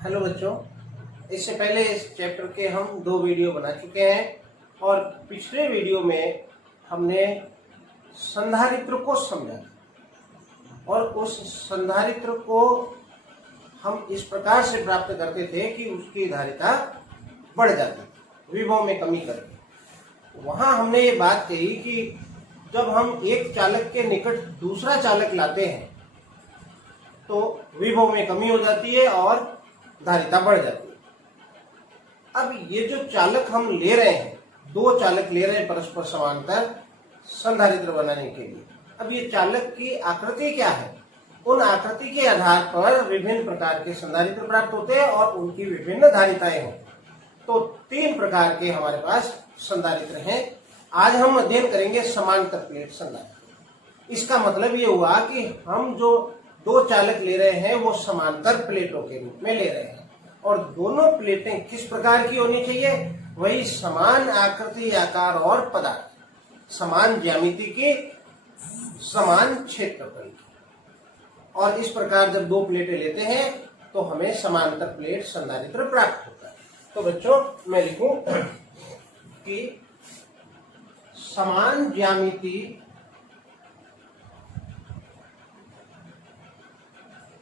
Hello बच्चों, इससे पहले इस चैप्टर के हम 2 वीडियो बना चुके हैं और पिछले वीडियो में हमने संधारित्र को समझा और उस संधारित्र को हम इस प्रकार से प्राप्त करते थे कि उसकी धारिता बढ़ जाती, विभव में कमी करके। वहां हमने ये बात कही कि जब हम एक चालक के निकट दूसरा चालक लाते हैं तो विभव में कमी हो जाती है और धारिता बढ़ जाती है। अब ये जो चालक हम ले रहे हैं, 2 चालक ले रहे हैं परस्पर समांतर संधारित्र बनाने के लिए। अब ये चालक की आकृति क्या है, उन आकृति के आधार पर विभिन्न प्रकार के संधारित्र प्राप्त होते हैं और उनकी विभिन्न धारिताएं हों। तो 3 प्रकार के हमारे पास संधारित्र हैं। आज हम अध्ययन करेंगे समांतर प्लेट संधारित्र। इसका मतलब ये हुआ कि हम जो 2 चालक ले रहे हैं वो समांतर प्लेटों के रूप में ले रहे हैं और दोनों प्लेटें किस प्रकार की होनी चाहिए, वही समान आकृति, आकार और पदार्थ, समान ज्यामिति की, समान क्षेत्रफल की। और इस प्रकार जब 2 प्लेटें लेते हैं तो हमें समांतर प्लेट संधारित्र प्राप्त होता है। तो बच्चों मैं लिखूं कि समान ज्यामिति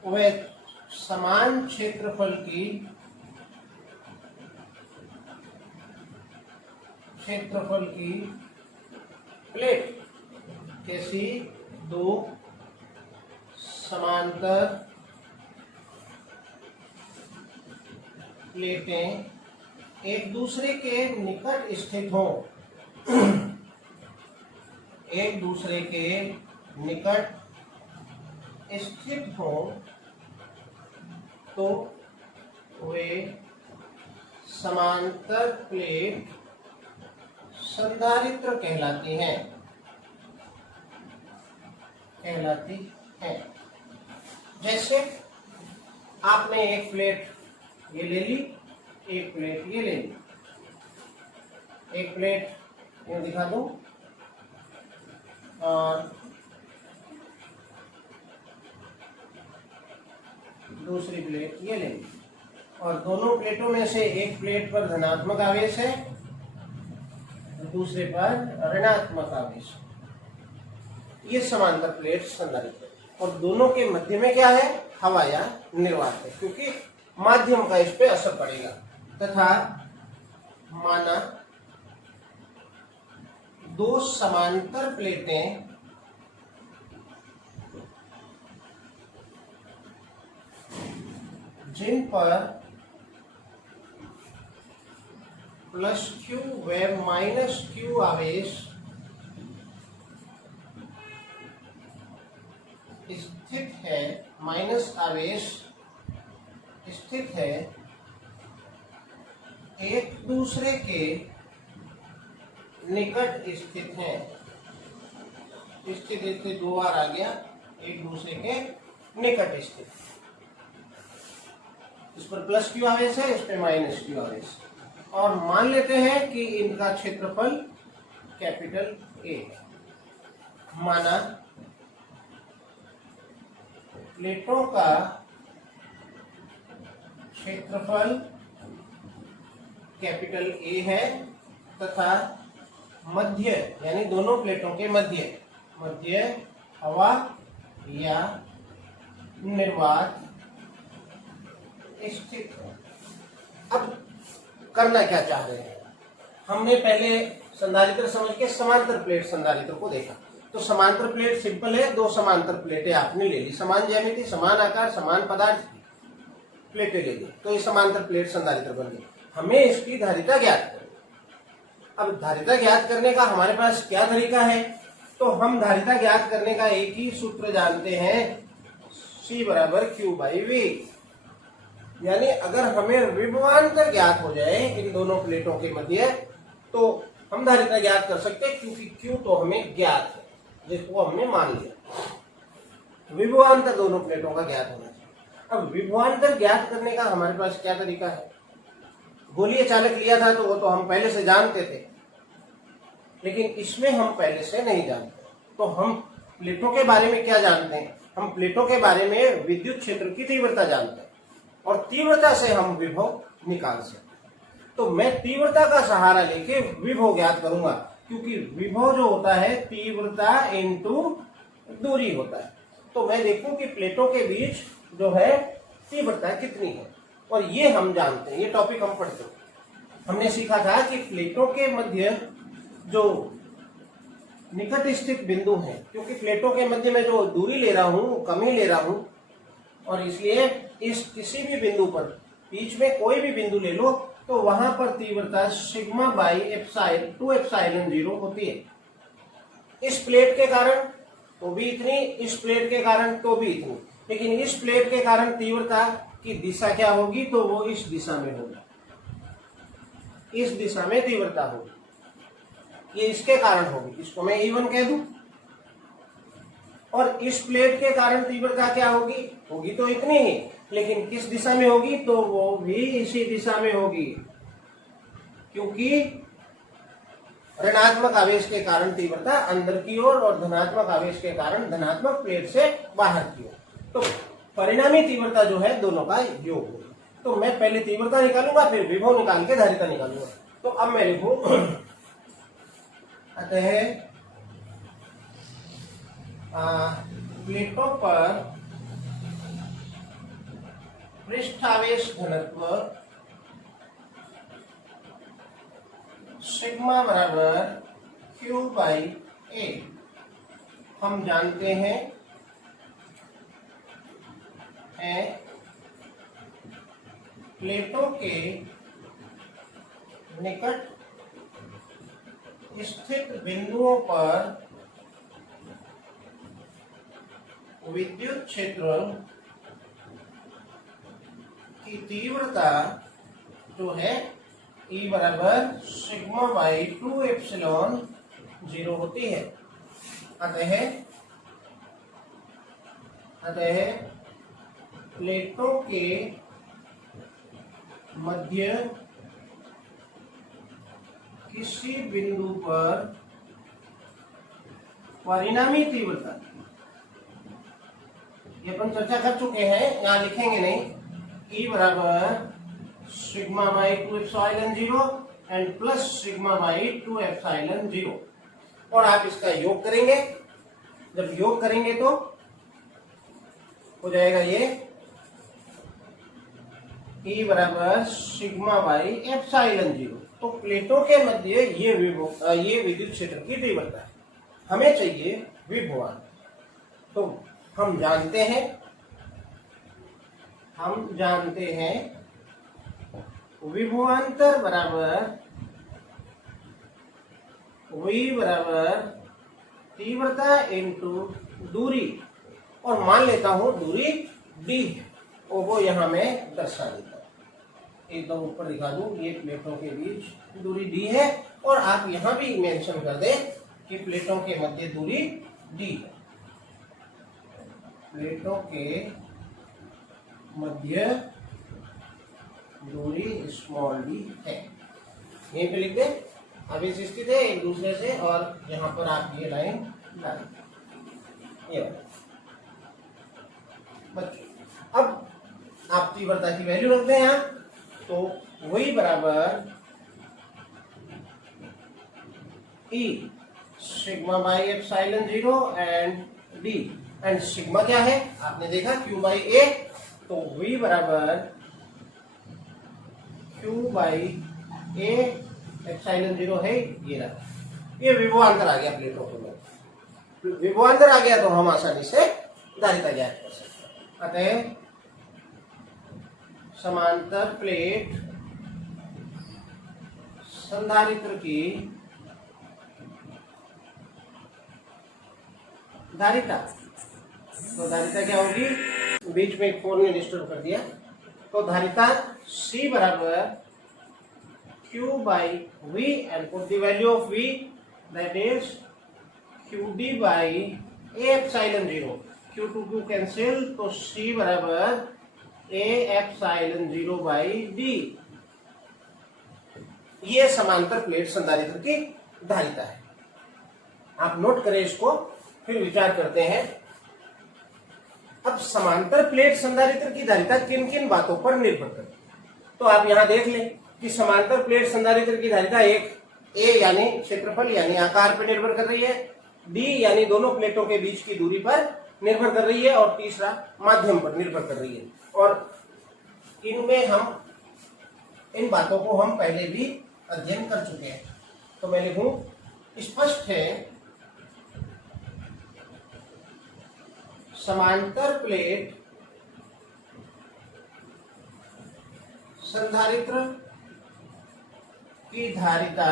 व समान क्षेत्रफल की प्लेट कैसी 2 समांतर प्लेटें एक दूसरे के निकट स्थित हों, एक दूसरे के निकट स्थित हों तो वे समांतर प्लेट संधारित्र कहलाती हैं। जैसे आपने एक प्लेट ये ले ली, एक प्लेट ये ले ली। एक प्लेट ये दिखा दूं और दूसरी प्लेट ये ले ली और दोनों प्लेटों में से एक प्लेट पर धनात्मक आवेश है, दूसरे पर ऋणात्मक आवेश। ये समांतर प्लेट संधारित्र और दोनों के मध्य में क्या है, हवा या निर्वात है, क्योंकि माध्यम का इस पे असर पड़ेगा। तथा माना 2 समांतर प्लेटें जिन पर +q व -q आवेश स्थित है, माइनस आवेश स्थित है, एक दूसरे के निकट स्थित है। स्थित 2 बार आ गया, एक दूसरे के निकट स्थित। इस पर +q आवेश है, इस पे -q आवेश। और मान लेते हैं कि इनका क्षेत्रफल कैपिटल A है। माना प्लेटों का क्षेत्रफल कैपिटल A है तथा मध्य यानी दोनों प्लेटों के मध्य हवा या निर्वात स्थित है। अब करना क्या चाह रहे हैं, हमने पहले संधारित्र समझ के समांतर प्लेट संधारित्र को देखा। तो समांतर प्लेट सिंपल है, 2 समांतर प्लेटें आपने ले ली, समान ज्यामिति, समान आकार, समान पदार्थ प्लेटें ले ली, तो ये समांतर प्लेट संधारित्र बन गई। हमें इसकी धारिता ज्ञात करनी। अब धारिता ज्ञात करने का हमारे पास क्या तरीका है, तो हम धारिता ज्ञात करने का एक ही सूत्र जानते हैं, C = Q/V। यानी अगर हमें विभवांतर ज्ञात हो जाए इन दोनों प्लेटों के मध्य तो हम धारिता ज्ञात कर सकते हैं, क्योंकि Q तो हमें ज्ञात है, जिसको हमने मान लिया। विभवांतर दोनों प्लेटों का ज्ञात होना चाहिए। अब विभवांतर ज्ञात करने का हमारे पास क्या तरीका है, गोलीय चालक लिया था तो वो तो हम पहले से जानते थे, लेकिन इसमें हम पहले से नहीं जानते। तो हम प्लेटों के बारे में क्या जानते हैं, हम प्लेटों के बारे में विद्युत क्षेत्र की तीव्रता जानते हैं। और तीव्रता से हम विभव निकाल सकते। तो मैं तीव्रता का सहारा लेके विभव ज्ञात करूंगा, क्योंकि विभव जो होता है तीव्रता इंटू दूरी होता है। तो मैं देखूं कि प्लेटों के बीच जो है तीव्रता कितनी है, और ये हम जानते हैं, ये टॉपिक हम पढ़ते हैं। हमने सीखा था कि प्लेटों के मध्य जो निकट स्थित बिंदु है, क्योंकि प्लेटों के मध्य में जो दूरी ले रहा हूं कम ही ले रहा हूं, और इसलिए इस किसी भी बिंदु पर, बीच में कोई भी बिंदु ले लो, तो वहां पर तीव्रता सिग्मा बाई एप्साइलन 2 एप्साइलन 0 होती है। इस प्लेट के कारण तो भी इतनी, इस प्लेट के कारण तो भी इतनी, लेकिन इस प्लेट के कारण तीव्रता की दिशा क्या होगी, तो वो इस दिशा में होगी, इस दिशा में तीव्रता होगी, ये इसके कारण होगी, इसको मैं E1 कह दूं। और इस प्लेट के कारण तीव्रता क्या होगी, होगी तो इतनी ही, लेकिन किस दिशा में होगी, तो वो भी इसी दिशा में होगी, क्योंकि ऋणात्मक आवेश के कारण तीव्रता अंदर की ओर और धनात्मक आवेश के कारण धनात्मक प्लेट से बाहर की ओर। तो परिणामी तीव्रता जो है दोनों का योग होगा। तो मैं पहले तीव्रता निकालूंगा, फिर विभव निकाल के धारिता निकालूंगा। तो अब मैं लिखूं अतः प्लेटों पर पृष्ठावेश घनत्व सिग्मा बराबर Q बाई A हम जानते हैं प्लेटों के निकट स्थित बिंदुओं पर विद्युत क्षेत्र की तीव्रता जो है E बराबर सिग्मा बाई 2 एप्सिलॉन 0 होती है। अतः प्लेटों के मध्य किसी बिंदु पर परिणामी तीव्रता, ये अपन चर्चा कर चुके हैं, यहाँ लिखेंगे नहीं, E बराबर sigma by 2 epsilon 0 and plus sigma by 2 epsilon 0, और आप इसका योग करेंगे। जब योग करेंगे तो हो जाएगा ये E बराबर सिग्मा बाई एप्सिलॉन 0। तो प्लेटों के मध्य ये विद्युत क्षेत्र की तीव्रता है, हमें चाहिए विभवान। तो हम जानते हैं विभवांतर बराबर V बराबर तीव्रता इंटू दूरी, और मान लेता हूं दूरी D है, और वो यहां मैं दर्शा देता हूं, एकदम ऊपर दिखा दूं, ये प्लेटों के बीच दूरी D है, और आप यहां भी मेंशन कर दें कि प्लेटों के मध्य दूरी D है। प्लेटों के मध्य दूरी स्मॉल d है, यहीं पे लिख दें। अब इस स्थित है एक दूसरे से, और यहाँ पर आप ये लाइन डाल, ये बच्चों अब आप तीव्रता की वैल्यू रख दें यहाँ, तो वही बराबर E sigma by epsilon 0 and D, and sigma क्या है आपने देखा Q बाई A, तो V बराबर Q बाई A एप्सिलॉन 0 है, ये रहा, ये विभवांतर आ गया प्लेटों के में। विभवांतर आ गया तो हम आसानी से धारिता ज्ञात कर सकते हैं। अतः समांतर प्लेट संधारित्र की धारिता, तो धारिता क्या होगी, बीच में एक फोन ने डिस्टर्ब कर दिया, तो धारिता C बराबर Q by V and put the value of V, that is QD by A epsilon 0, Q to Q cancel, तो C बराबर A एप्सिलॉन 0 बाई D। ये समांतर प्लेट संधारित्र की धारिता है। आप नोट करें इसको, फिर विचार करते हैं। अब समांतर प्लेट संधारित्र की धारिता किन किन बातों पर निर्भर करती है, तो आप यहां देख लें कि समांतर प्लेट संधारित्र की धारिता एक ए यानी क्षेत्रफल यानी आकार पर निर्भर कर रही है, डी यानी दोनों प्लेटों के बीच की दूरी पर निर्भर कर रही है, और तीसरा माध्यम पर निर्भर कर रही है। और इनमें हम इन बातों को हम पहले भी अध्ययन कर चुके हैं। तो मैं लिखूं, स्पष्ट है समांतर प्लेट संधारित्र की धारिता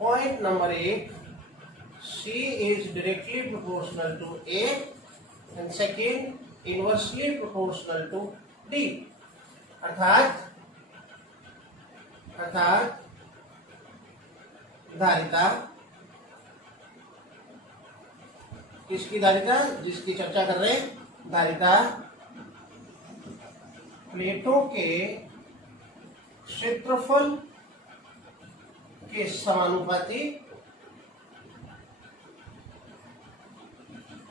point number 1 C is directly proportional to A and second inversely proportional to D। अर्थात धारिता, किसकी धारिता, जिसकी चर्चा कर रहे हैं, धारिता प्लेटों के क्षेत्रफल के समानुपाती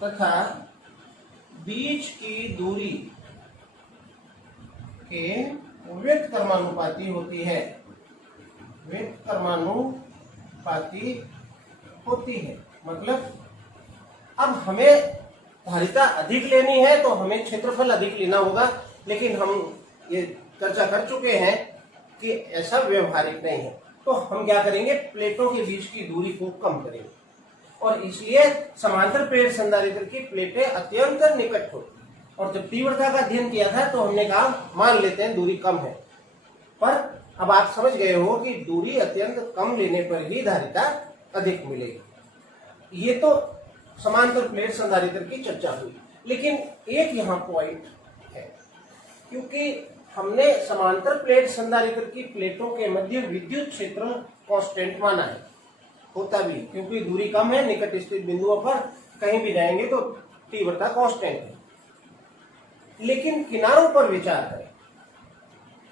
तथा बीच की दूरी के व्युत्क्रमानुपाती होती है, व्युत्क्रमानुपाती होती है। मतलब अब हमें धारिता अधिक लेनी है तो हमें क्षेत्रफल अधिक लेना होगा, लेकिन हम ये चर्चा कर चुके हैं कि ऐसा व्यवहारिक नहीं है। तो हम क्या करेंगे, प्लेटों के बीच की दूरी को कम करेंगे, और इसलिए समांतर प्लेट संधारित्र की प्लेटें अत्यंत निकट होती। और जब तीव्रता का अध्ययन किया था तो हमने कहा मान लेते हैं दूरी कम है, पर अब आप समझ गए हो कि दूरी अत्यंत कम लेने पर ही धारिता अधिक मिलेगी। ये तो समांतर प्लेट संधारित्र की चर्चा हुई, लेकिन एक यहाँ पॉइंट है, क्योंकि हमने समांतर प्लेट संधारित्र की प्लेटों के मध्य विद्युत क्षेत्र कांस्टेंट माना है, होता भी क्योंकि दूरी कम है, निकट स्थित बिंदुओं पर कहीं भी जाएंगे तो तीव्रता कांस्टेंट है। लेकिन किनारों पर विचार करें,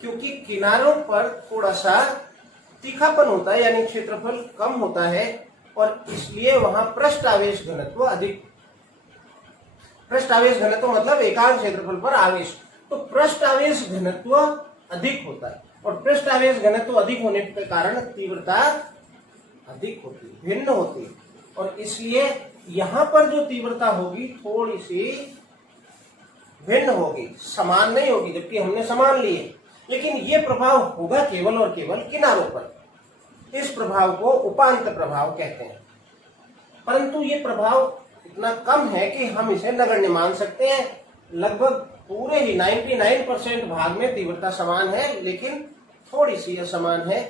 क्योंकि किनारों पर थोड़ा सा तीखापन होता है, यानी क्षेत्रफल कम होता है, और इसलिए वहां पृष्ठ आवेश घनत्व अधिक, पृष्ठ आवेश घनत्व मतलब एकांक क्षेत्रफल पर आवेश, तो पृष्ठ आवेश घनत्व अधिक होता है, और पृष्ठ आवेश घनत्व अधिक होने के कारण तीव्रता अधिक होती है, भिन्न होती है, और इसलिए यहां पर जो तीव्रता होगी थोड़ी सी भिन्न होगी, समान नहीं होगी, जबकि हमने समान ली है। लेकिन यह प्रभाव होगा केवल और केवल किनारों पर। इस प्रभाव को उपांत प्रभाव कहते हैं, परंतु ये प्रभाव इतना कम है कि हम इसे नगण्य मान सकते हैं। लगभग पूरे ही 99% भाग में तीव्रता समान है, लेकिन थोड़ी सी असमान है,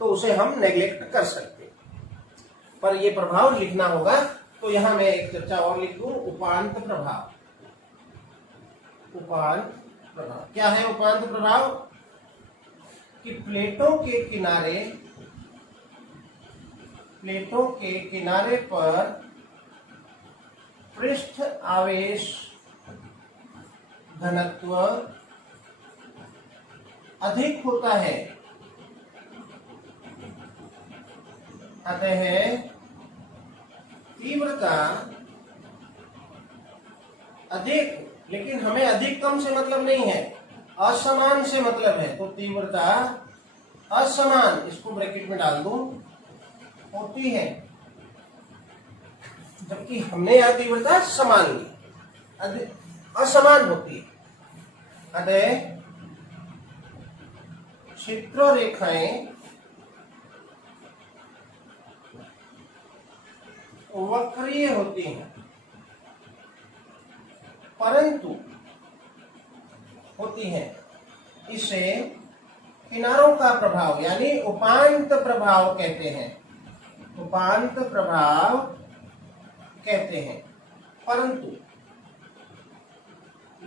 तो उसे हम नेग्लेक्ट कर सकते हैं। पर यह प्रभाव लिखना होगा, तो यहां मैं एक चर्चा और लिख दूं, उपांत प्रभाव। उपांत प्रभाव क्या है? उपांत प्रभाव कि प्लेटों के किनारे पर पृष्ठ आवेश घनत्व अधिक होता है, अतः तीव्रता अधिक, लेकिन हमें अधिक कम से मतलब नहीं है, असमान से मतलब है। तो तीव्रता असमान, इसको ब्रैकेट में डाल दूं, होती है, जबकि हमने यह तीव्रता समान ली, असमान होती है। अतः क्षेत्र रेखाएं वक्रीय होती हैं, परंतु होती है, इसे किनारों का प्रभाव यानी उपांत प्रभाव कहते हैं, उपांत प्रभाव कहते हैं। परंतु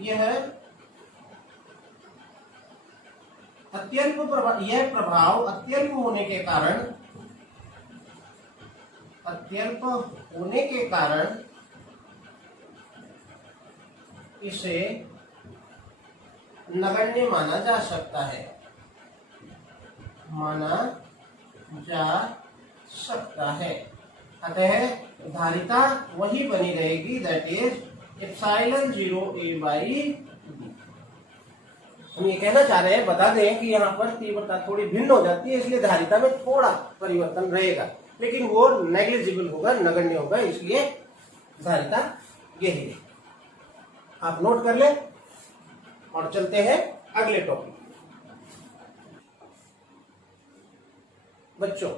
यह अत्यल्प प्रभाव, यह प्रभाव अत्यल्प होने के कारण इसे नगण्य माना जा सकता है, अतः धारिता वही बनी रहेगी, दैट इज एप्सिलॉन 0a/b। हम ये कहना चाह रहे हैं, बता दें कि यहाँ पर तीव्रता थोड़ी भिन्न हो जाती है, इसलिए धारिता में थोड़ा परिवर्तन रहेगा, लेकिन वो नेग्लिजिबल होगा, नगण्य होगा, इसलिए धारिता यही है। आप नोट कर लें और चलते हैं अगले टॉपिक। बच्चों,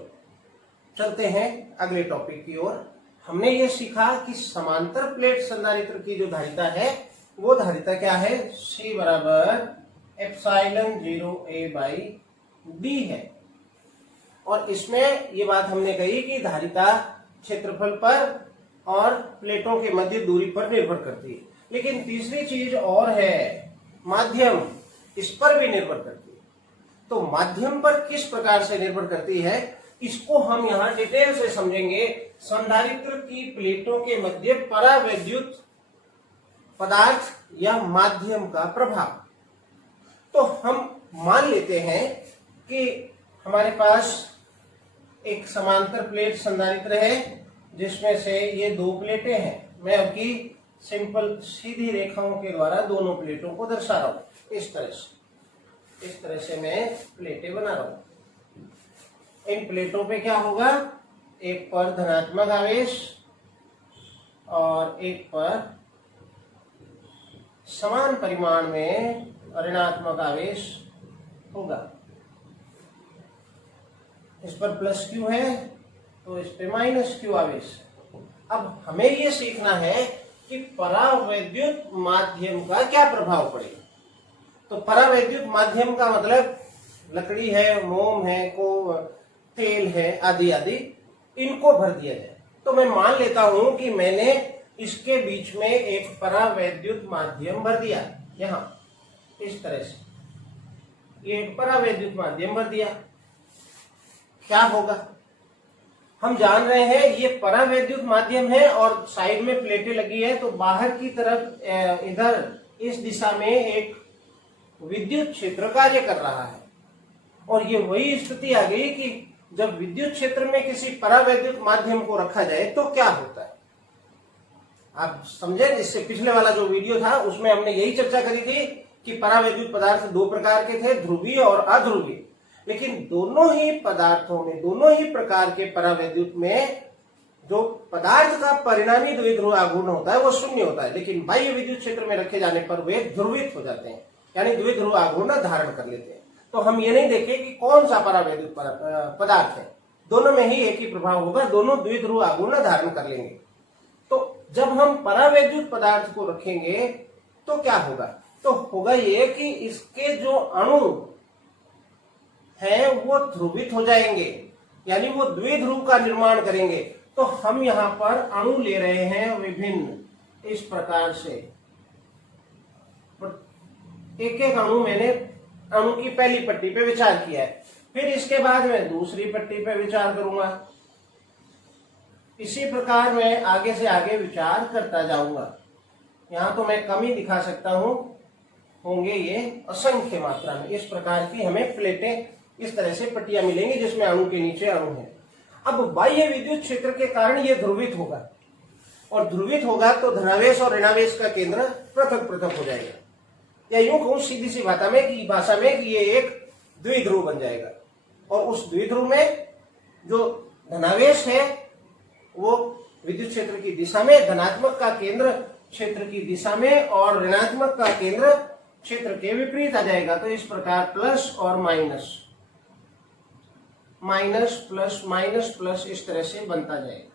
चलते हैं अगले टॉपिक की ओर। हमने ये सीखा कि समांतर प्लेट संधारित्र की जो धारिता है वो धारिता क्या है, C बराबर एप्सिलॉन 0a/b है। और इसमें ये बात हमने कही कि धारिता क्षेत्रफल पर और प्लेटों के मध्य दूरी पर निर्भर करती है, लेकिन तीसरी चीज और है, माध्यम, इस पर भी निर्भर करती है। तो माध्यम पर किस प्रकार से निर्भर करती है, इसको हम यहाँ डिटेल से समझेंगे। संधारित्र की प्लेटों के मध्य परावैद्युत पदार्थ या माध्यम का प्रभाव। तो हम मान लेते हैं कि हमारे पास एक समांतर प्लेट संधारित्र है जिसमें से ये दो प्लेटें हैं। मैं अभी सिंपल सीधी रेखाओं के द्वारा दोनों प्लेटों को दर्शा रहा हूं। इस तरह से मैं प्लेटें बना रहा हूं। इन प्लेटों पे क्या होगा, एक पर धनात्मक आवेश और एक पर समान परिमाण में ऋणात्मक आवेश होगा। इस पर प्लस क्यू है तो इस पे माइनस क्यू आवेश। अब हमें ये सीखना है कि परावैद्युत माध्यम का क्या प्रभाव पड़ेगा। तो परावैद्युत माध्यम का मतलब लकड़ी है, मोम है, को तेल है, आदि आदि, इनको भर दिया जाए। तो मैं मान लेता हूं कि मैंने इसके बीच में एक परावैद्युत माध्यम भर दिया। यहां इस तरह से ये एक परावैद्युत माध्यम भर दिया। क्या होगा, हम जान रहे हैं ये परावैद्युत माध्यम है और साइड में प्लेटें लगी है, तो बाहर की तरफ इधर इस दिशा में एक विद्युत क्षेत्र कार्य कर रहा है। और ये वही स्थिति आ गई कि जब विद्युत क्षेत्र में किसी परावैद्युत माध्यम को रखा जाए तो क्या होता है। आप समझे, इससे पिछले वाला जो वीडियो था उसमें हमने यही चर्चा करी थी कि परावैद्युत पदार्थ दो प्रकार के थे, ध्रुवीय और अध्रुवीय। लेकिन दोनों ही पदार्थों में, दोनों ही प्रकार के परावैद्युत में जो पदार्थ का परिणामी द्विध्रुव आघूर्ण होता है वो शून्य होता है, लेकिन बाह्य विद्युत क्षेत्र में रखे जाने पर वे ध्रुवित हो जाते हैं, यानी द्विध्रुव आघूर्ण धारण कर लेते हैं। तो हम ये नहीं देखें कि कौन सा परावैद्युत पदार्थ है, दोनों में ही एक ही प्रभाव होगा, दोनों द्विध्रुव आघूर्ण धारण कर लेंगे। तो जब हम परावैद्युत पदार्थ को रखेंगे तो क्या होगा, तो होगा ये कि इसके जो अणु है वो ध्रुवित हो जाएंगे, यानी वो द्विध्रुव का निर्माण करेंगे। तो हम यहाँ पर अणु ले रहे हैं विभिन्न, इस प्रकार से एक एक अणु, मैंने अणु की पहली पट्टी पे विचार किया है, फिर इसके बाद मैं दूसरी पट्टी पे विचार करूंगा। इसी प्रकार मैं आगे से आगे विचार करता जाऊंगा। यहां तो मैं कम ही दिखा सकता हूं, होंगे ये असंख्य मात्रा में। इस प्रकार की हमें प्लेटें, इस तरह से पट्टियां मिलेंगी जिसमें अणु के नीचे अणु है। अब बाह्य विद्युत क्षेत्र के कारण ये ध्रुवित होगा, और ध्रुवित होगा तो धनावेश और ऋणावेश का केंद्र पृथक पृथक हो जाएगा, या यूं कहूं सीधी सी भाषा में कि ये एक द्विध्रुव बन जाएगा। और उस द्विध्रुव में जो धनावेश है वो विद्युत क्षेत्र की दिशा में, धनात्मक का केंद्र क्षेत्र की दिशा में और ऋणात्मक का केंद्र क्षेत्र के विपरीत आ जाएगा। तो इस प्रकार प्लस और minus, minus plus minus plus, इस तरह से बनता जाएगा।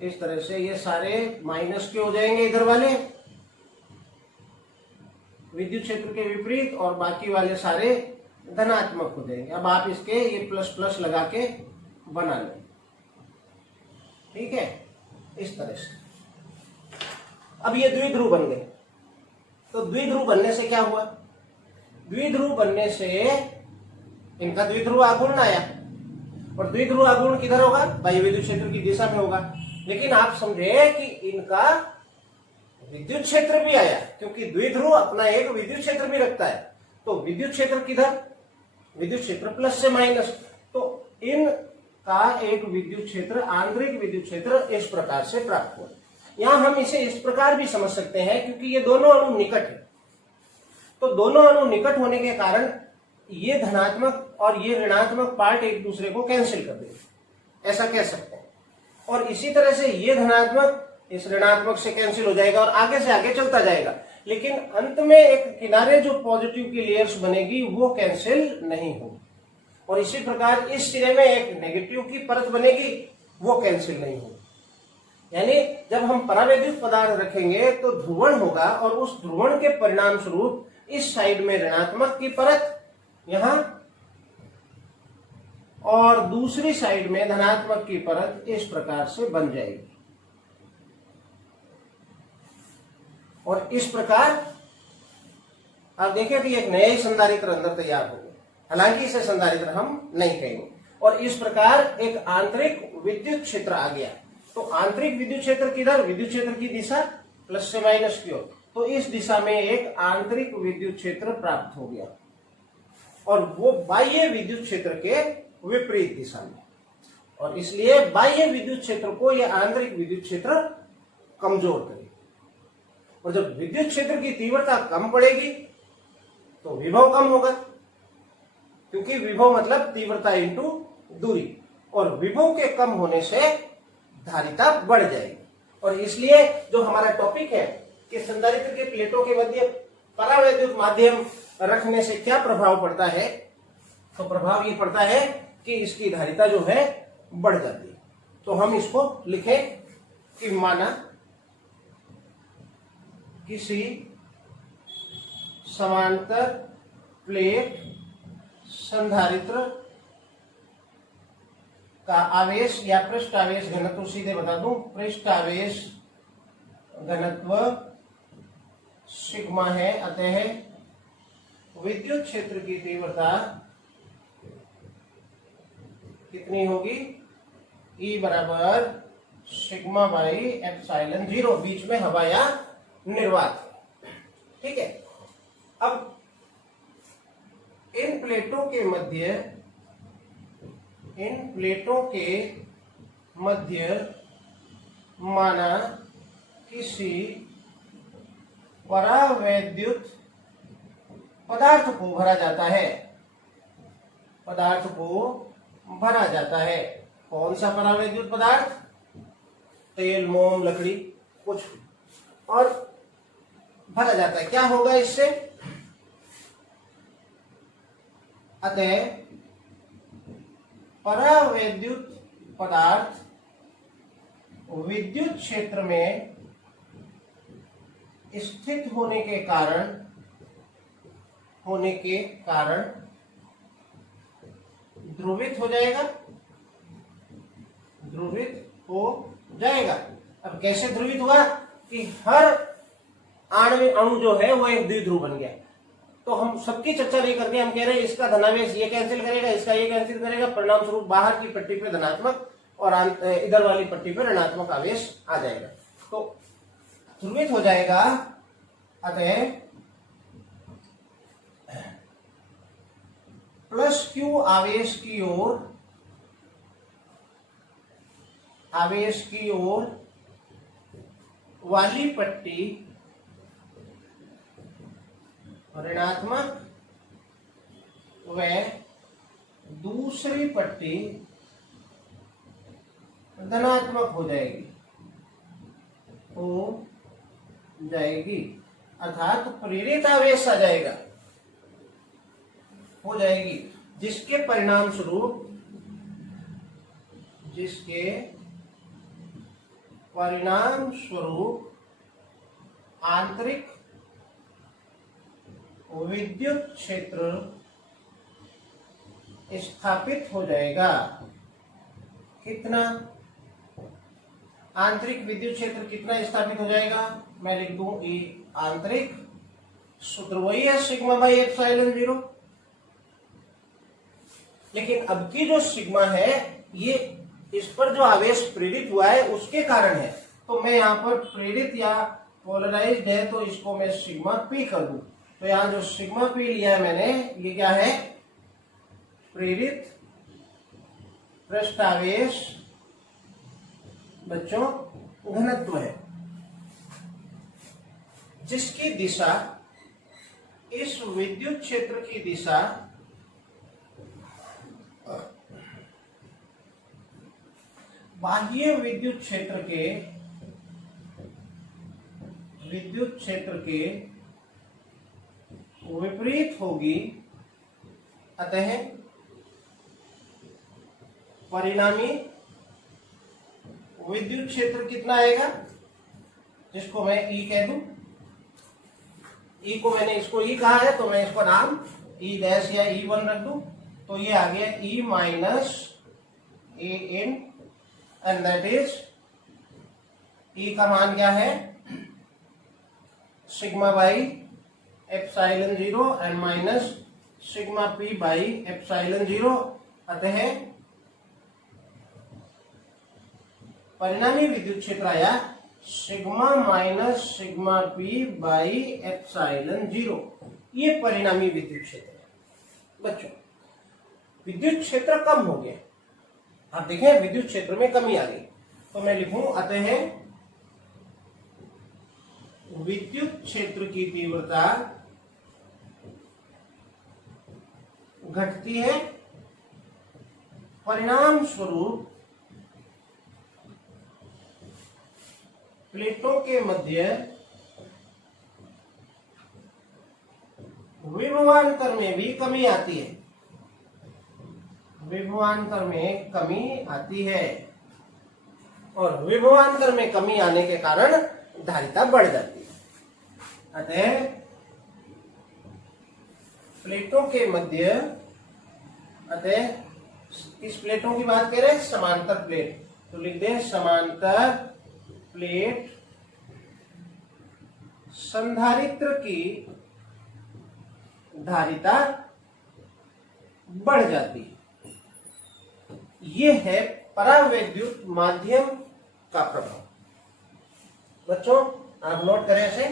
इस तरह से ये सारे माइनस के हो जाएंगे, इधर वाले विद्युत क्षेत्र के विपरीत, और बाकी वाले सारे धनात्मक हो जाएंगे। अब आप इसके ये प्लस प्लस लगा के बना लें, ठीक है, इस तरह से। अब ये द्विध्रुव बन गए। तो द्विध्रुव बनने से क्या हुआ, द्विध्रुव बनने से इनका द्विध्रुव आघूर्ण आया, और द्विध्रुव आघूर्ण किधर होगा, बाह्य विद्युत क्षेत्र की दिशा में होगा। लेकिन आप समझे कि इनका विद्युत क्षेत्र भी आया, क्योंकि द्विध्रुव अपना एक विद्युत क्षेत्र भी रखता है। तो विद्युत क्षेत्र किधर, विद्युत क्षेत्र प्लस से माइनस। तो इन का एक विद्युत क्षेत्र, आंतरिक विद्युत क्षेत्र इस प्रकार से प्राप्त हो। यहां हम इसे इस प्रकार भी समझ सकते हैं, क्योंकि ये दोनों अणु निकट है, तो दोनों अणु निकट होने के कारण ये धनात्मक और ये ऋणात्मक पार्ट एक दूसरे को कैंसिल कर देंगे, ऐसा कह सकते हैं। और इसी तरह से ये धनात्मक इस ऋणात्मक से कैंसिल हो जाएगा और आगे से आगे चलता जाएगा, लेकिन अंत में एक किनारे जो पॉजिटिव की लेयर्स बनेगी वो कैंसिल नहीं होगी। और इसी प्रकार इस सिरे में एक नेगेटिव की परत बनेगी, वो कैंसिल नहीं होगी। यानी जब हम परावैद्युत पदार्थ रखेंगे तो ध्रुवण होगा और उस ध्रुवण के परिणाम स्वरूप इस साइड में ऋणात्मक की परत यहां और दूसरी साइड में धनात्मक की परत इस प्रकार से बन जाएगी। और इस प्रकार आप देखें कि एक नया ही संधारित्र अंदर तैयार हो गया, हालांकि इसे संधारित्र हम नहीं कहेंगे। और इस प्रकार एक आंतरिक विद्युत क्षेत्र आ गया। तो आंतरिक विद्युत क्षेत्र किधर, विद्युत क्षेत्र की दिशा प्लस से माइनस की ओर, तो इस दिशा में एक आंतरिक विद्युत क्षेत्र प्राप्त हो गया और वो बाह्य विद्युत क्षेत्र के विपरीत दिशा में। और इसलिए बाह्य विद्युत क्षेत्र को यह आंतरिक विद्युत क्षेत्र कमजोर करेगा। और जब विद्युत क्षेत्र की तीव्रता कम पड़ेगी तो विभव कम होगा, क्योंकि विभव मतलब तीव्रता इंटू दूरी, और विभव के कम होने से धारिता बढ़ जाएगी। और इसलिए जो हमारा टॉपिक है कि संधारित्र के प्लेटों के मध्य परावैद्युत माध्यम रखने से क्या प्रभाव पड़ता है, तो प्रभाव ये पड़ता है कि इसकी धारिता जो है बढ़ जाती है। तो हम इसको लिखें कि माना किसी समांतर प्लेट संधारित्र का आवेश या पृष्ठ आवेश घनत्व, सीधे बता दूं, पृष्ठ आवेश घनत्व सिग्मा है। अतः विद्युत क्षेत्र की तीव्रता कितनी होगी, E बराबर सिग्मा बाई एप्सिलॉन 0, बीच में हवा या निर्वात। ठीक है। अब इन प्लेटों के मध्य माना किसी परावैद्युत पदार्थ को भरा जाता है। कौन सा परावैद्युत पदार्थ, तेल, मोम, लकड़ी, कुछ, और भरा जाता है। क्या होगा इससे, अतः परावैद्युत पदार्थ विद्युत क्षेत्र में स्थित होने के कारण ध्रुवित हो जाएगा। अब कैसे ध्रुवित हुआ कि हर आणविक अणु जो है वो एक द्विध्रुव बन गया। तो हम सबकी चर्चा नहीं करके हम कह रहे हैं इसका धनावेश ये कैंसिल करेगा, इसका ये कैंसिल करेगा, परिणाम स्वरूप बाहर की पट्टी पे धनात्मक और इधर वाली पट्टी पे ऋणात्मक आवेश आ जाएगा, तो ध्रुवित हो जाएगा। अतः प्लस क्यू आवेश की ओर वाली पट्टी ऋणात्मक व दूसरी पट्टी धनात्मक हो जाएगी, अर्थात प्रेरित आवेश आ जाएगा, हो जाएगी, जिसके परिणाम स्वरूप आंतरिक विद्युत क्षेत्र स्थापित हो जाएगा। कितना आंतरिक विद्युत क्षेत्र कितना स्थापित हो जाएगा, मैं लिख दूं ई आंतरिक, सूत्र वही है सिग्मा बाई एप्सिलॉन 0। लेकिन अब की जो सिग्मा है ये इस पर जो आवेश प्रेरित हुआ है उसके कारण है, तो मैं यहां पर प्रेरित या पोलराइज्ड है तो इसको मैं सिग्मा पी कर दूं। तो यहां जो सिग्मा पी लिया है मैंने, ये क्या है, प्रेरित पृष्ठावेश बच्चों घनत्व है, जिसकी दिशा, इस विद्युत क्षेत्र की दिशा बाह्य विद्युत क्षेत्र के विपरीत होगी, अतः परिणामी विद्युत क्षेत्र कितना आएगा, जिसको मैं ई कह दूं, ई को मैंने इसको ई कहा है तो मैं इसको नाम ई डैश या ई1 रख दूं, तो ये आ गया E minus A in, and that is E का मान क्या है, sigma by epsilon 0 and minus sigma P by epsilon 0, अतः परिणामी विद्युत क्षेत्र आया sigma minus sigma P by epsilon 0। ये परिणामी विद्युत क्षेत्र है। बच्चों विद्युत क्षेत्र कम हो गया, आप देखें विद्युत क्षेत्र में कमी आ गई, तो मैं लिखूं अतः विद्युत क्षेत्र की तीव्रता घटती है, परिणाम स्वरूप प्लेटों के मध्य विभवांतर में भी कमी आती है, विभवांतर में कमी आती है, और विभवांतर में कमी आने के कारण धारिता बढ़ जाती है। अतः प्लेटों के मध्य, अतः किस प्लेटों की बात कर रहे हैं, समांतर प्लेट, तो लिख दें समांतर प्लेट संधारित्र की धारिता बढ़ जाती है। ये है परावैद्युत माध्यम का प्रभाव। बच्चों आप नोट करें इसे।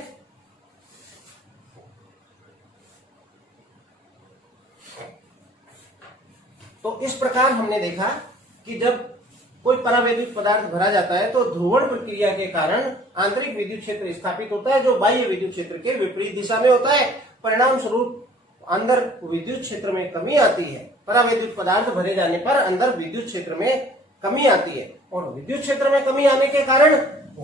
तो इस प्रकार हमने देखा कि जब कोई परावैद्युत पदार्थ भरा जाता है तो ध्रुवण प्रक्रिया के कारण आंतरिक विद्युत क्षेत्र स्थापित होता है, जो बाह्य विद्युत क्षेत्र के विपरीत दिशा में होता है। परिणाम स्वरूप अंदर विद्युत क्षेत्र में कमी आती है। परावैद्युत पदार्थ भरे जाने पर अंदर विद्युत क्षेत्र में कमी आती है, और विद्युत क्षेत्र में कमी आने के कारण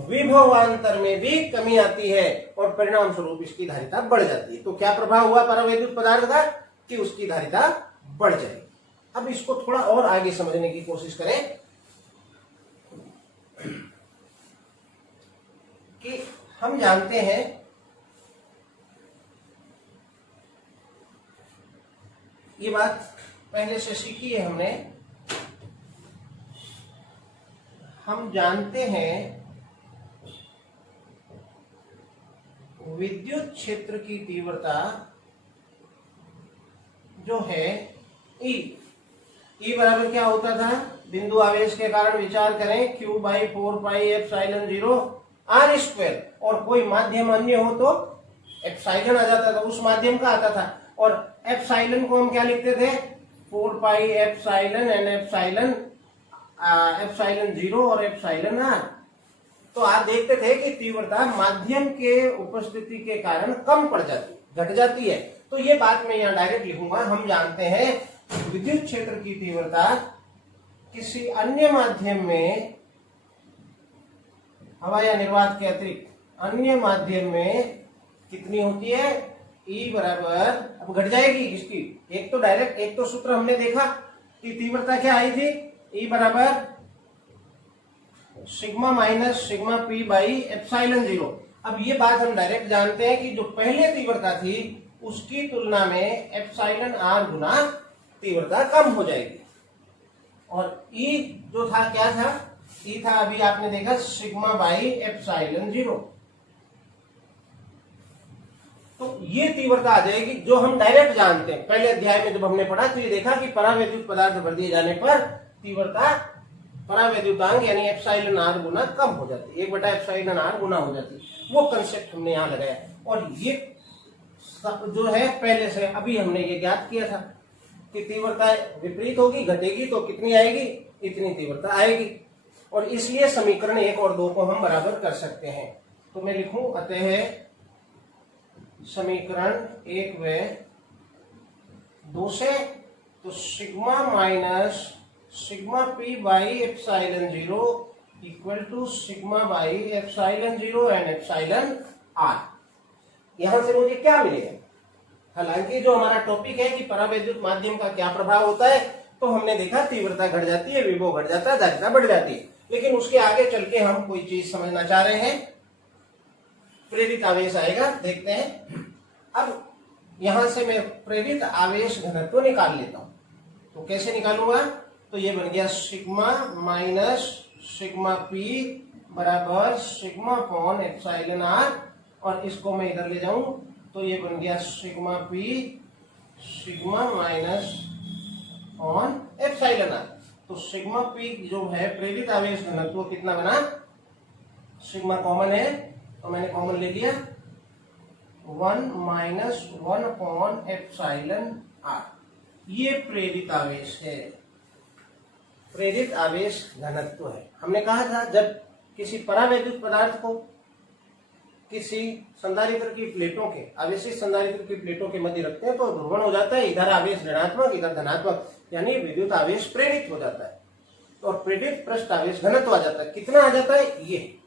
विभवांतर में भी कमी आती है, और परिणाम स्वरूप इसकी धारिता बढ़ जाती है। तो क्या प्रभाव हुआ परावैद्युत पदार्थ का, कि उसकी धारिता बढ़ जाएगी। अब इसको थोड़ा और आगे समझने की कोशिश करें कि हम जानते हैं ये बात पहले से सीखी है हमने, हम जानते हैं विद्युत क्षेत्र की तीव्रता जो है ई बराबर क्या होता था, बिंदु आवेश के कारण विचार करें Q by 4 pi epsilon 0 R square, और कोई माध्यम अन्य हो तो एप्सिलॉन आ जाता था, उस माध्यम का आता था। और एप्सिलॉन को हम क्या लिखते थे, 4 पाई एप्सिलॉन एंड एप्सिलॉन 0 और एप्सिलॉन आर। तो आप देखते थे कि तीव्रता माध्यम के उपस्थिति के कारण कम पड़ जाती, घट जाती है। तो ये बात मैं यहाँ डायरेक्ट लिखूंगा। हम जानते हैं विद्युत क्षेत्र की तीव्रता किसी अन्य माध्यम में, हवा या निर्वात के अतिरिक्त अन्य माध्यम में कितनी होती है, E बराबर, अब घट जाएगी इसकी, एक तो डायरेक्ट, एक तो सूत्र हमने देखा कि तीव्रता क्या आई थी, E बराबर sigma minus sigma P by epsilon 0। अब ये बात हम डायरेक्ट जानते हैं कि जो पहले तीव्रता थी उसकी तुलना में एप्सिलॉन आर गुना तीव्रता कम हो जाएगी। और E जो था क्या था, E था अभी आपने देखा सिग्मा बाई एप्सिलॉन 0। तो ये तीव्रता आ जाएगी जो हम डायरेक्ट जानते हैं। पहले अध्याय में जब हमने पढ़ा तो ये देखा कि परावैद्युत पदार्थ भर दिए जाने पर तीव्रता परावैद्युतांक यानी एप्सिलॉन आर गुना कम हो जाती है, 1/एप्सिलॉन आर गुना हो जाती है। वो कंसेप्ट हमने यहाँ लगाया, और ये जो है पहले से अभी हमने ये ज्ञात किया था कि तीव्रता विपरीत होगी, घटेगी तो कितनी आएगी, इतनी तीव्रता आएगी। और इसलिए समीकरण 1 और 2 को हम बराबर कर सकते हैं। तो मैं लिखूं अतः समीकरण 1 व 2 से, तो sigma minus sigma P by epsilon 0 equal to sigma by epsilon 0 and epsilon R. यहां से मुझे क्या मिलेगा? हालांकि जो हमारा टॉपिक है कि परावैद्युत माध्यम का क्या प्रभाव होता है, तो हमने देखा तीव्रता घट जाती है, विभव घट जाता है, धारिता बढ़ जाती है। लेकिन उसके आगे चल के हम कोई चीज समझना चाह रहे हैं, प्रेरित आवेश आएगा, देखते हैं। अब यहां से मैं प्रेरित आवेश घनत्व निकाल लेता हूं। तो कैसे निकालूंगा? तो ये बन गया सिग्मा माइनस सिग्मा पी बराबर सिग्मा अपॉन एप्सिलॉन आर, और इसको मैं इधर ले जाऊं तो ये बन गया sigma P sigma minus upon epsilon R. तो सिग्मा पी जो है प्रेरित आवेश घनत्व कितना बना? सिग्मा कॉमन है तो मैंने कॉमन ले लिया, 1 माइनस 1 अपॉन एप्सिलॉन आर। ये प्रेरित आवेश है, प्रेरित आवेश घनत्व है। हमने कहा था जब किसी परावैद्युत पदार्थ को किसी संधारित्र की प्लेटों के, आवेशित संधारित्र की प्लेटों के मध्य रखते हैं तो ध्रुवण हो जाता है, इधर आवेश ऋणात्मक इधर धनात्मक, यानी विद्युत आवेश प्रेरित हो जाता है। तो प्रेरित पृष्ठ आवेश घनत्व आ जाता है। कितना आ जाता है? ये,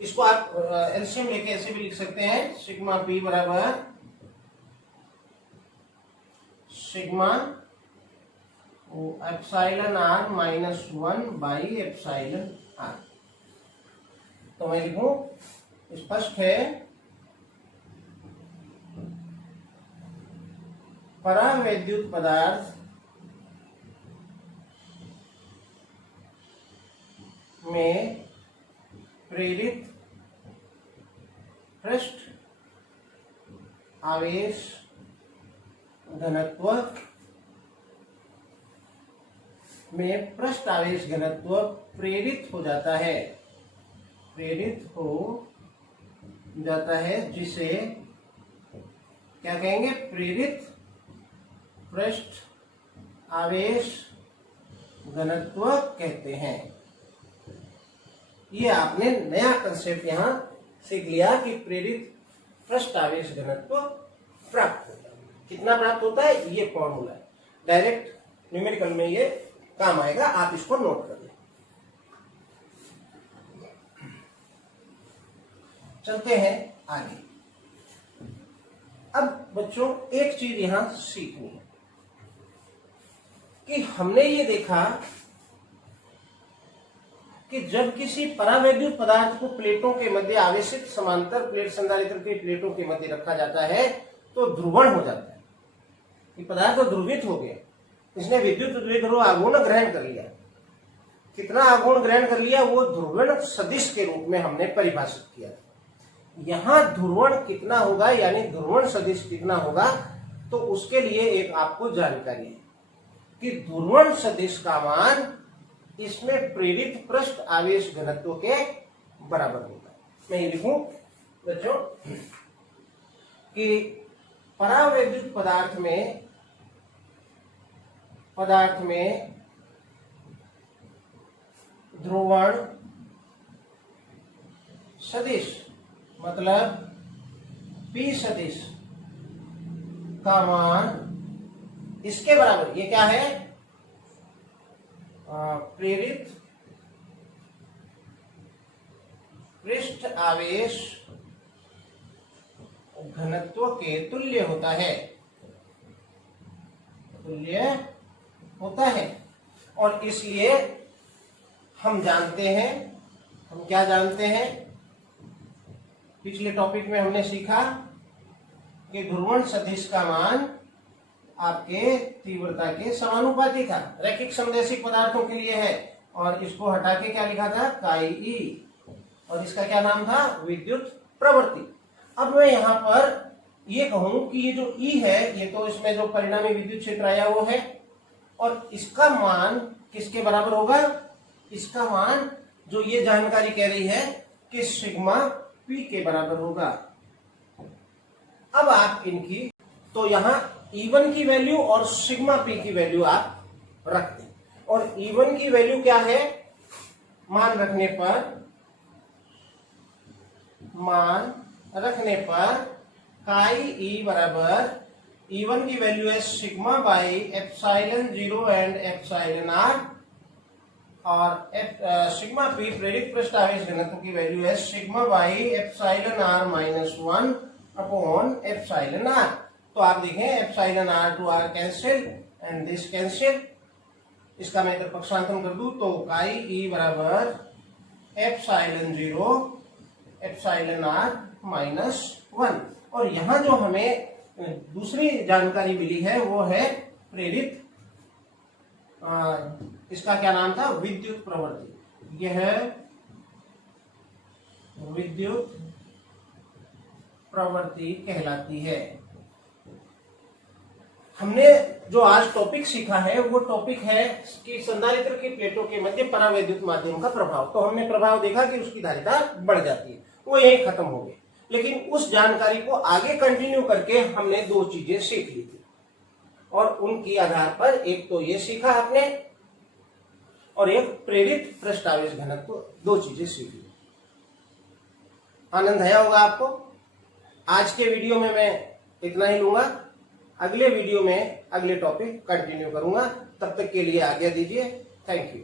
इसको आप एलसीएम लेके ऐसे भी लिख सकते हैं, सिग्मा पी बराबर sigma epsilon R minus 1 by epsilon R. तो मैं लिखूं, स्पष्ट है, परावैद्युत पदार्थ में प्रेरित पृष्ठ आवेश घनत्व में पृष्ठ आवेश घनत्व प्रेरित हो जाता है, प्रेरित हो जाता है, जिसे क्या कहेंगे? प्रेरित पृष्ठ आवेश घनत्व कहते हैं। ये आपने नया कंसेप्ट यहां सीख लिया कि प्रेरित पृष्ठ आवेश घनत्व प्राप्त होता है। कितना प्राप्त होता है? ये फॉर्मूला है, डायरेक्ट न्यूमेरिकल में ये काम आएगा, आप इसको नोट कर लें। चलते हैं आगे। अब बच्चों एक चीज यहां सीखनी है कि हमने ये देखा कि जब किसी परावैद्युत पदार्थ को प्लेटों के मध्य आवेशित समांतर प्लेट संधारित्र की प्लेटों के मध्य रखा जाता है तो ध्रुवण हो जाता है। ये पदार्थ तो ध्रुवित हो गया, इसने विद्युत द्विध्रुव आघूर्ण ग्रहण कर लिया। कितना आघूर्ण ग्रहण कर लिया? वो ध्रुवण सदिश के रूप में हमने परिभाषित किया था। यहां ध्रुवण कितना होगा, यानी ध्रुवण सदिश कितना होगा, तो उसके लिए एक आपको जानकारी है कि ध्रुवण सदिश का मान इसमें प्रेरित पृष्ठ आवेश घनत्व के बराबर होगा। मैं ये लिखूं बच्चों कि परावैद्युत पदार्थ में ध्रुवण सदिश मतलब P सदिश का मान इसके बराबर, ये क्या है? प्रेरित पृष्ठ आवेश घनत्व के तुल्य होता है, तुल्य होता है। और इसलिए हम जानते हैं, हम क्या जानते हैं? पिछले टॉपिक में हमने सीखा कि ध्रुवण सदिश का मान आपके तीव्रता के समानुपाती था, रैखिक समदैशिक पदार्थों के लिए है। और इसको हटा के क्या लिखा था? काई ई, और इसका क्या नाम था? विद्युत प्रवृत्ति। अब मैं यहां पर ये कहूं कि ये जो ई है, ये तो इसमें जो परिणामी विद्युत क्षेत्र आया वो है, और इसका मान किसके बराबर होगा? इसका मान जो ये जानकारी कह रही है कि सिग्मा पी के बराबर होगा। अब आप इनकी, तो यहां E1 की वैल्यू और सिग्मा पी की वैल्यू आप रख दें, और E1 की वैल्यू क्या है, मान रखने पर काई ई बराबर E1 की वैल्यू है sigma by epsilon 0 and epsilon R, और सिग्मा पी प्रेरित पृष्ठ आवेश घनत्व की वैल्यू है sigma by epsilon R minus 1 upon epsilon R. तो आप देखें epsilon R to R cancel and this cancel, इसका मैं पक्षांतरण कर दूं तो काई ई बराबर एप्सिलॉन 0 एप्सिलॉन आर माइनस 1। और यहां जो हमें दूसरी जानकारी मिली है वो है प्रेरित, इसका क्या नाम था, विद्युत प्रवृत्ति। यह विद्युत प्रवृत्ति कहलाती है। हमने जो आज टॉपिक सीखा है वो टॉपिक है कि संधारित्र की प्लेटों के मध्य परावैद्युत माध्यम का प्रभाव। तो हमने प्रभाव देखा कि उसकी धारिता बढ़ जाती है, वो यही खत्म हो गई। लेकिन उस जानकारी को आगे कंटिन्यू करके हमने दो चीजें सीख ली थी, और उनकी आधार पर एक तो ये सीखा आपने और एक प्रेरित पृष्ठावेश घनत्व, दो चीजें सीख ली। आनंद आया होगा आपको। आज के वीडियो में मैं इतना ही लूंगा, अगले वीडियो में अगले टॉपिक कंटिन्यू करूंगा। तब तक के लिए आज्ञा दीजिए। Thank you.